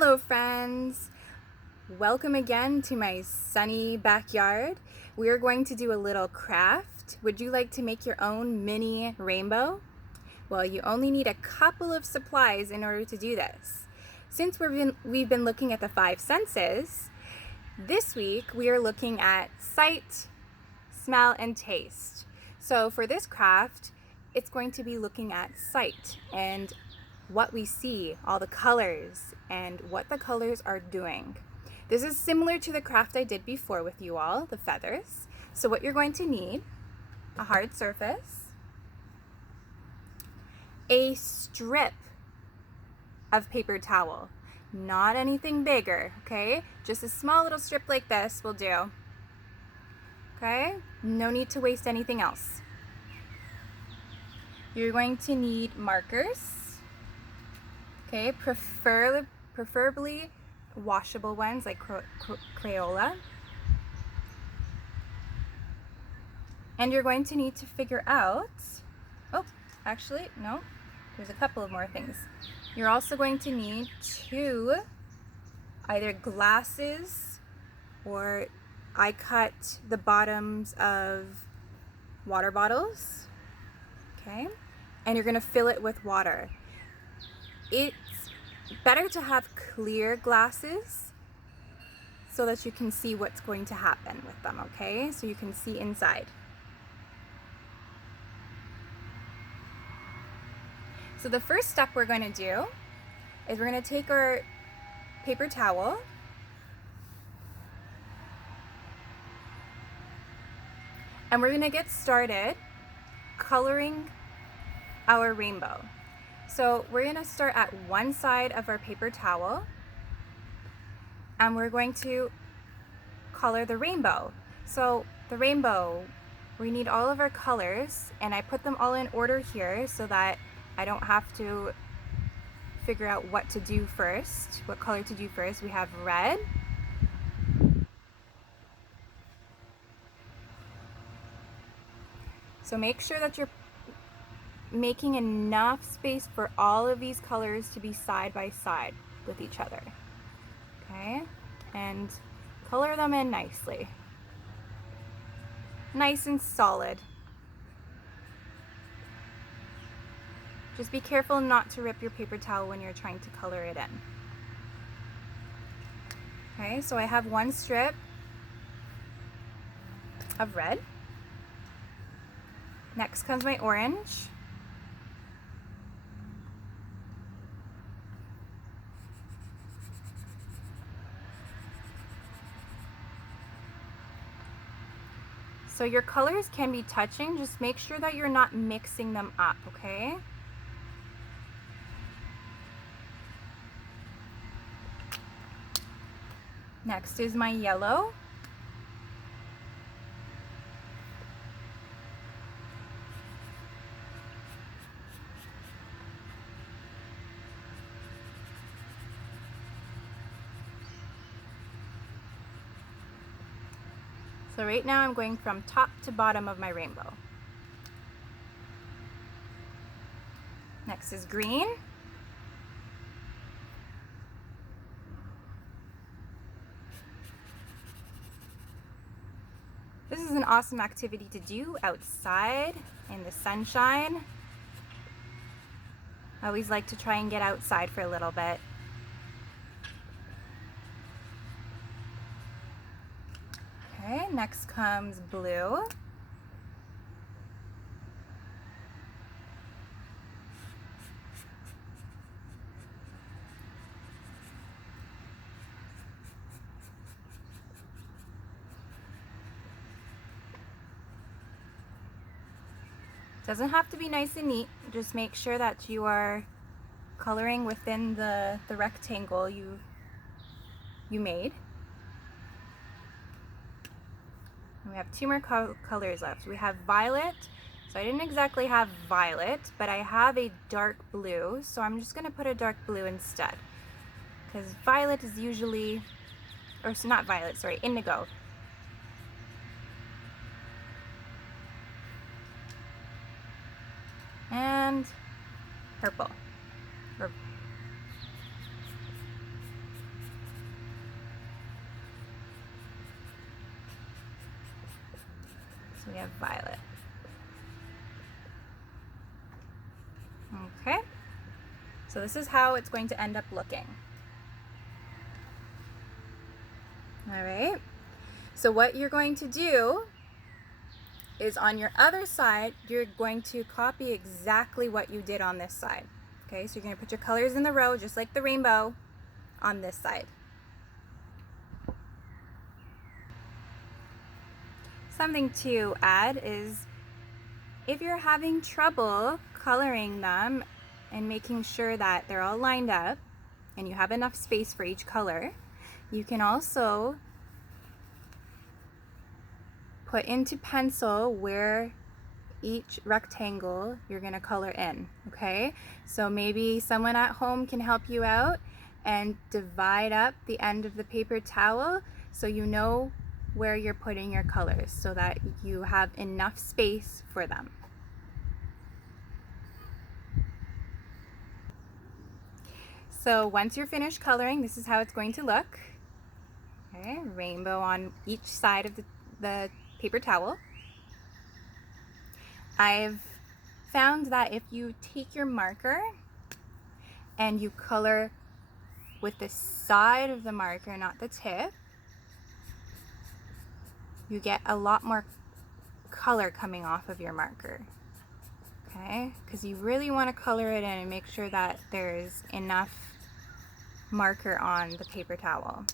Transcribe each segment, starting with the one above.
Hello friends! Welcome again to my sunny backyard. We are going to do a little craft. Would you like to make your own mini rainbow? Well, you only need a couple of supplies in order to do this. Since we've been looking at the five senses, this week we are looking at sight, smell, and taste. So for this craft, it's going to be looking at sight and what we see, all the colors, and what the colors are doing. This is similar to the craft I did before with you all, the feathers. So what you're going to need, a hard surface, a strip of paper towel, not anything bigger, okay? Just a small little strip like this will do, okay? No need to waste anything else. You're going to need markers. Okay, preferably washable ones like Crayola. And you're going to need to figure out, oh, actually, no, there's a couple of more things. You're also going to need either glasses, or I cut the bottoms of water bottles, okay? And you're gonna fill it with water. It's better to have clear glasses so that you can see what's going to happen with them, okay? So you can see inside. So the first step we're going to do is we're going to take our paper towel and we're going to get started coloring our rainbow. So we're going to start at one side of our paper towel and we're going to color the rainbow. So the rainbow, we need all of our colors, and I put them all in order here so that I don't have to figure out what to do first, what color to do first. We have red, so make sure that you're making enough space for all of these colors to be side by side with each other, okay? And color them in nicely. Nice and solid. Just be careful not to rip your paper towel when you're trying to color it in. Okay, so I have one strip of red. Next comes my orange. So your colors can be touching, just make sure that you're not mixing them up, okay? Next is my yellow. So right now I'm going from top to bottom of my rainbow. Next is green. This is an awesome activity to do outside in the sunshine. I always like to try and get outside for a little bit. Okay, next comes blue. Doesn't have to be nice and neat, just make sure that you are coloring within the rectangle you made. And we have two more colors left. We have violet. So I didn't exactly have violet, but I have a dark blue, so I'm just gonna put a dark blue instead. Because violet is usually, or not violet, sorry, indigo. And purple. So we have violet. Okay, so this is how it's going to end up looking. All right, so what you're going to do is on your other side, you're going to copy exactly what you did on this side. Okay, so you're going to put your colors in the row, just like the rainbow, on this side. Something to add is if you're having trouble coloring them and making sure that they're all lined up and you have enough space for each color, you can also put into pencil where each rectangle you're going to color in. Okay, so maybe someone at home can help you out and divide up the end of the paper towel so you know where you're putting your colors so that you have enough space for them. So once you're finished coloring, this is how it's going to look. Okay, rainbow on each side of the paper towel. I've found that if you take your marker and you color with the side of the marker, not the tip, you get a lot more color coming off of your marker. Okay, because you really want to color it in and make sure that there's enough marker on the paper towel.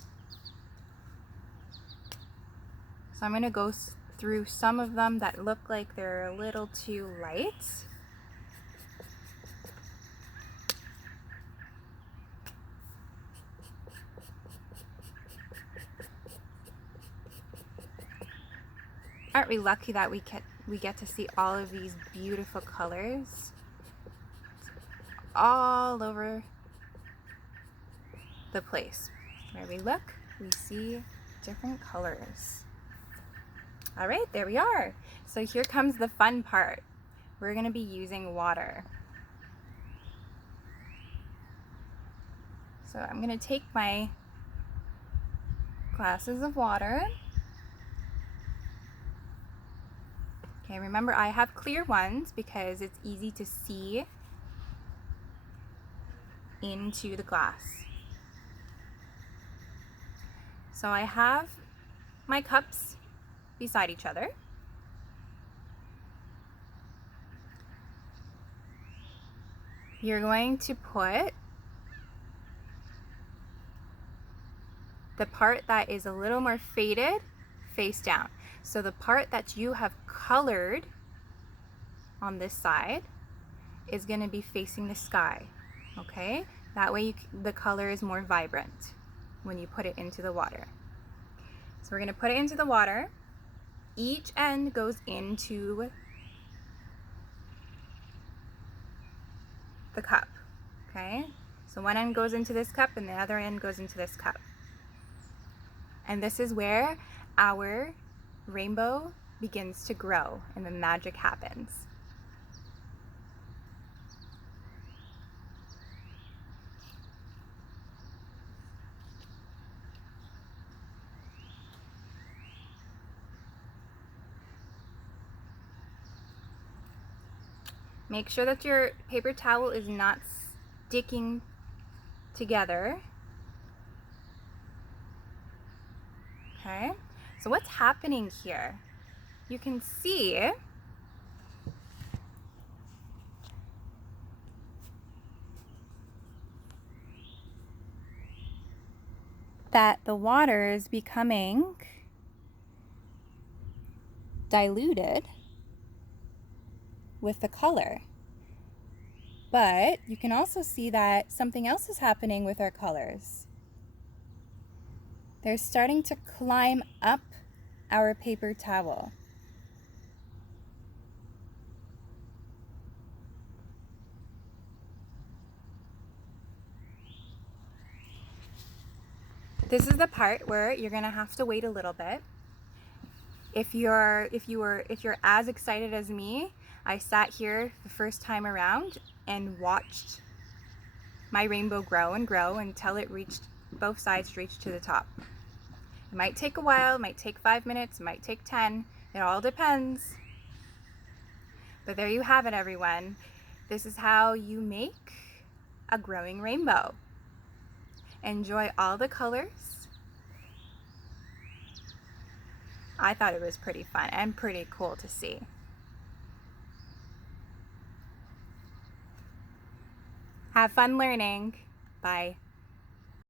So I'm going to go through some of them that look like they're a little too light. Aren't we lucky that we get to see all of these beautiful colors all over the place? Where we look, we see different colors. All right, there we are. So here comes the fun part. We're going to be using water. So I'm going to take my glasses of water. Okay, remember I have clear ones because it's easy to see into the glass. So I have my cups beside each other. You're going to put the part that is a little more faded face down. So the part that you have colored on this side is going to be facing the sky. Okay, that way the color is more vibrant when you put it into the water. So we're going to put it into the water. Each end goes into the cup. Okay, so one end goes into this cup and the other end goes into this cup. And this is where our rainbow begins to grow and the magic happens. Make sure that your paper towel is not sticking together. Okay, so what's happening here? You can see that the water is becoming diluted with the color. But you can also see that something else is happening with our colors. They're starting to climb up our paper towel. This is the part where you're gonna have to wait a little bit. If you're as excited as me, I sat here the first time around and watched my rainbow grow and grow until it reached both sides, reached to the top. It might take a while, it might take 5 minutes, it might take 10, It all depends. But there you have it, everyone. This is how you make a growing rainbow. Enjoy all the colors. I thought it was pretty fun and pretty cool to see. Have fun learning. Bye.